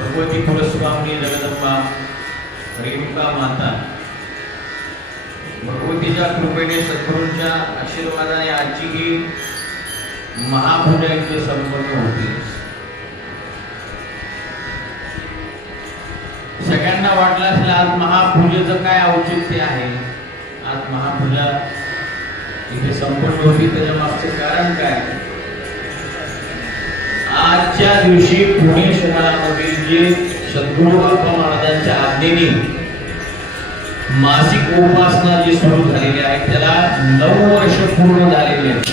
भगवती पुरस्वामिनी जगदंबा रेणुका माता भगवतीच्या कृपेने सद्गुरूंच्या आशीर्वादाने आजची ही महापूजा इथे संपन्न होते। सगळ्यांना वाटलं असेल आज महापूजेचं काय औचित्य आहे, आज महापूजा इथे संपन्न होती, त्याच्या मागचे कारण काय? आजच्या दिवशी पुणे शहरामध्ये जे सद्गुरू बाप्पा महाराजांच्या आज्ञेने मासिक उपासना जी सुरू झालेली आहे त्याला 9 वर्ष पूर्ण झालेले आहेत।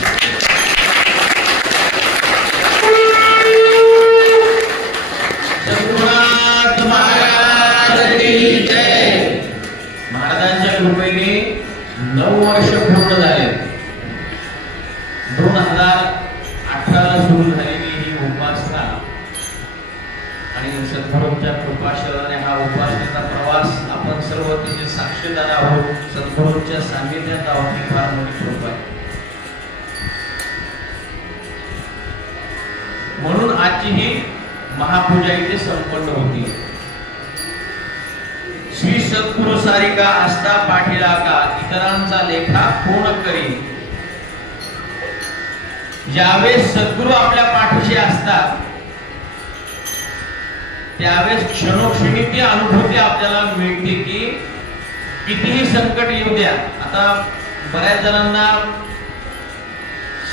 महाराजांच्या कृपेने 9 वर्ष पूर्ण झाले। 2018 ला सुरू झालेली ही उपासना आणि सद्गुरूंच्या कृपाशीर्वादाने हा उपासनेचा प्रवास आपण सर्व त्याचे साक्षीदार आहोत, सद्गुरूंच्या सान्निध्यात आहोत, ही फार मोठी कृपा आहे। म्हणून आजची ही महापूजा इथे संपन्न होती। श्री सद्गुरु सारिका असता पाठीला का इतरांचा लेखा कोण करी। ज्यावेळेस सद्गुरू आपल्या पाठीशी असतात त्यावेळेस क्षणोक्षणी ती अनुभूती आपल्याला मिळते की कितीही संकट येऊ द्या। आता बऱ्याच जणांना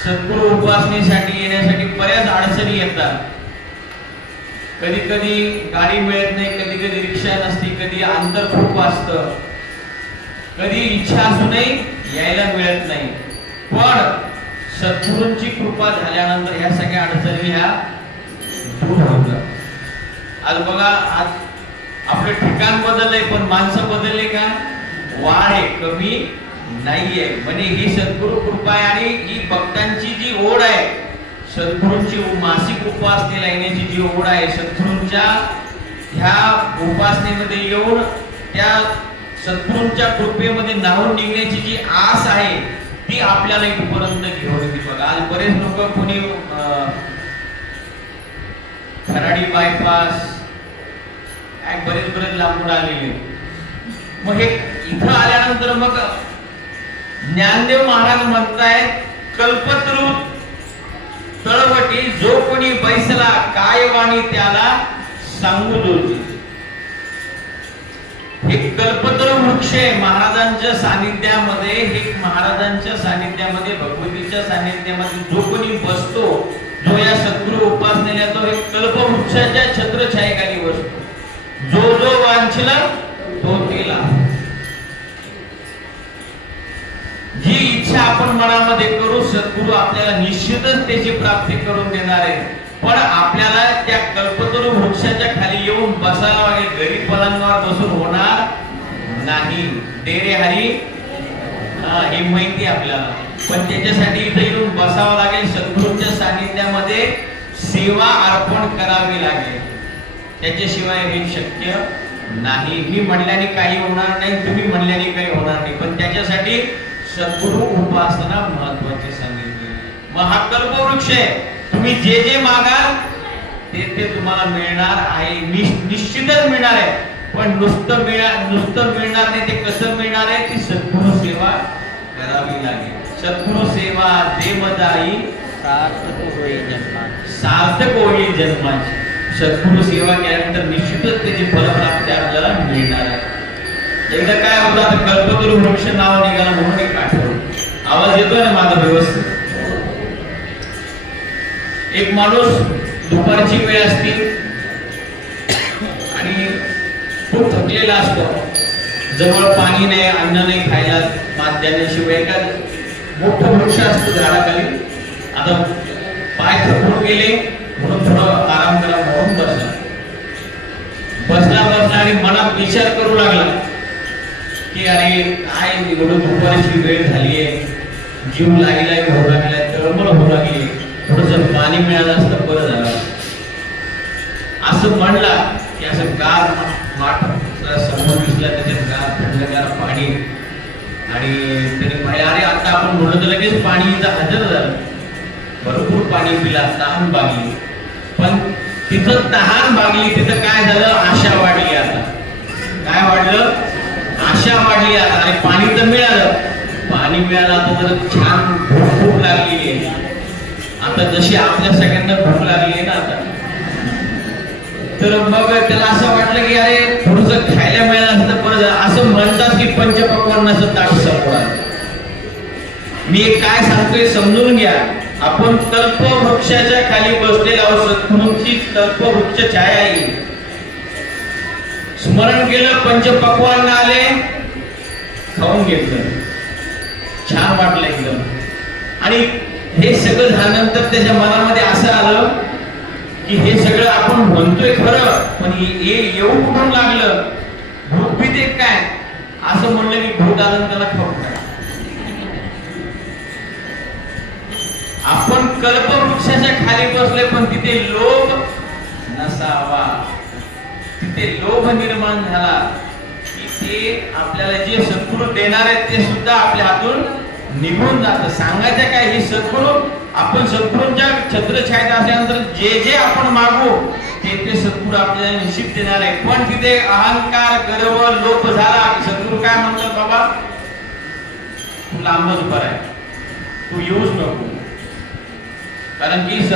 सद्गुरू उपासनेसाठी येण्यासाठी बऱ्याच अडचणी येतात। कधी कधी गाडी मिळत नाही, कधी कधी रिक्षा नसते, कधी अंतर खूप असतं, कधी इच्छा असूनही यायला मिळत नाही। पण सद्गुरूंची कृपा झाल्यानंतर ह्या सगळ्या अडचणी ह्या दूर होतात। आज बघा, आज आपलं ठिकाण बदललंय पण माणसं बदलले का? वाढ आहे, कमी नाहीये। म्हणजे ही सद्गुरू कृपा आहे आणि ही भक्तांची जी ओढ आहे, सद्गुरूंची मासिक उपासनेला येण्याची जी ओढ आहे, सद्गुरूंच्या ह्या उपासनेमध्ये येऊन त्या सद्गुरूंच्या कृपेमध्ये न्हाऊन निघण्याची जी आस आहे ती आपल्याला इथपर्यंत घेऊन येते। बघा, आज बरेच लोक कोणी खराडी बायपास काय बरेच लांबून आलेले, मग हे इथं आल्यानंतर मग ज्ञानदेव महाराज म्हणतायत कल्पतरू तळवटी जो कोणी बैसला काय वाणी त्याला सांगू दोची। हे कल्पतरू वृक्ष आहे महाराजांच्या सानिध्यामध्ये, हे महाराजांच्या सानिध्यामध्ये, भगवतीच्या सानिध्यामध्ये जो कोणी बसतो, जो या सद्गुरू उपासनेला तो हे कल्पवृक्षाच्या छत्रछायेखाली बसतो। जो जो वांछला तो केला। जी इच्छा आपण मनामध्ये करू सद्गुरू आपल्याला निश्चितच त्याची प्राप्ती करून देणार आहे। पण आपल्याला त्या कल्पतरू वृक्षाच्या खाली येऊन बसायला लागेल, घरी पलंगावर बसून होणार नाही। डेरे हरी हे माहिती आपल्याला, पण त्याच्यासाठी इथे येऊन बसावं लागेल, सद्गुरूंच्या सानिध्यामध्ये सेवा अर्पण करावी लागेल, त्याच्याशिवाय हे शक्य नाही। मी म्हणल्याने काही होणार नाही, तुम्ही म्हणल्याने काही होणार नाही, पण त्याच्यासाठी सद्गुरू उपासना महत्वाची सांगितली। मग हा कल्पवृक्ष आहे, तुम्ही जे जे मागाल ते तुम्हाला मिळणार आहे, निश्चितच मिळणार आहे। पण नुसतं मिळणार नाही, ते कसं मिळणार आहे? ती सद्गुरू सेवा करावी लागेल। सद्गुरू सेवा देवदाई सार्थक होईल जन्माची। सद्गुरू सेवा केल्यानंतर निश्चितच त्याची फलप्राप्ती आपल्याला मिळणार आहे। एकदा काय होतं, आता कल्पतरू वृक्ष नाव निघालं म्हणून एक आठवण, आवाज येतोय ना माझा व्यवस्थित? एक माणूस दुपारची वेळ असते आणि खूप थकलेला असतो, जवळ पाणी नाही, अन्न नाही खायला, माध्यमाशिवाय एका मोठं वृक्ष असतो झाडाखाली। आता पाय थकून गेले म्हणून थोडं आराम करा म्हणून बसला आणि मनात विचार करू लागला की अरे काय एवढं दुपारची वेळ झालीये, जीव लागलाय, होऊ लागलाय, तळमळ होऊ लागली, थोडंसं पाणी मिळालं असतं बरं झालं असं म्हणला की असं गार माठ समोर दिसला, त्याच्यात गार थंडगार पाणी, आणि त्याने पाहिलं अरे आता आपण म्हणत लगेच पाणी इथं हजर झालं, भरपूर पाणी पिला, तहान भागली, पण तिथं तहान भागली, तिथं काय झालं, आशा वाढली. आता काय वाढलं, आशा वाढली. आता आणि पाणी तर मिळालं, पाणी मिळालं, आता जर छान भूक लागलेली आहे. आता जशी आपल्या सगळ्यांना भूक लागली आहे ना आता, तर मग त्याला असं वाटलं की अरे थोडस खायला मिळालं असतं तर बरं झालं. असं म्हणतात की पंचपक्वान्नाचं ताट संपलं. मी काय सांगतोय समजून घ्या. आपण कल्पवृक्षाच्या खाली बसलेले आहोत. सद्गुरूंची कल्पवृक्ष छाया आहे. स्मरण केलं, पंचपक्वान्न आले, खाऊन घेतलं, छान वाटलं एकदम. आणि हे सगळं झाल्यानंतर त्याच्या मनामध्ये असं आलं की हे सगळं आपण म्हणतोय खरं, पण हे येऊ कुठून लागलं, भूक बी दे काय, असं म्हणलं की भूक आलं त्याला खाऊ काय. आपण कल्पवृक्षाच्या खाली बसले, पण तिथे लोभ नसावा. तिथे लोभ निर्माण झाला की ते आपल्याला जे सद्गुरू देणार आहेत ते सुद्धा आपल्या हातून निघून जातं. सांगायचं काय, हे सद्गुरू, आपण सद्गुरूंच्या छत्रछायेत असल्यानंतर जे जे आपण मागू ते ते सद्गुरू आपल्याला निश्चित देणार आहे. पण तिथे अहंकार, गर्व, लोभ झाला की सद्गुरू काय म्हणतात, बाबा तू लांबच उभा आहे, तू येऊच नको. कारण की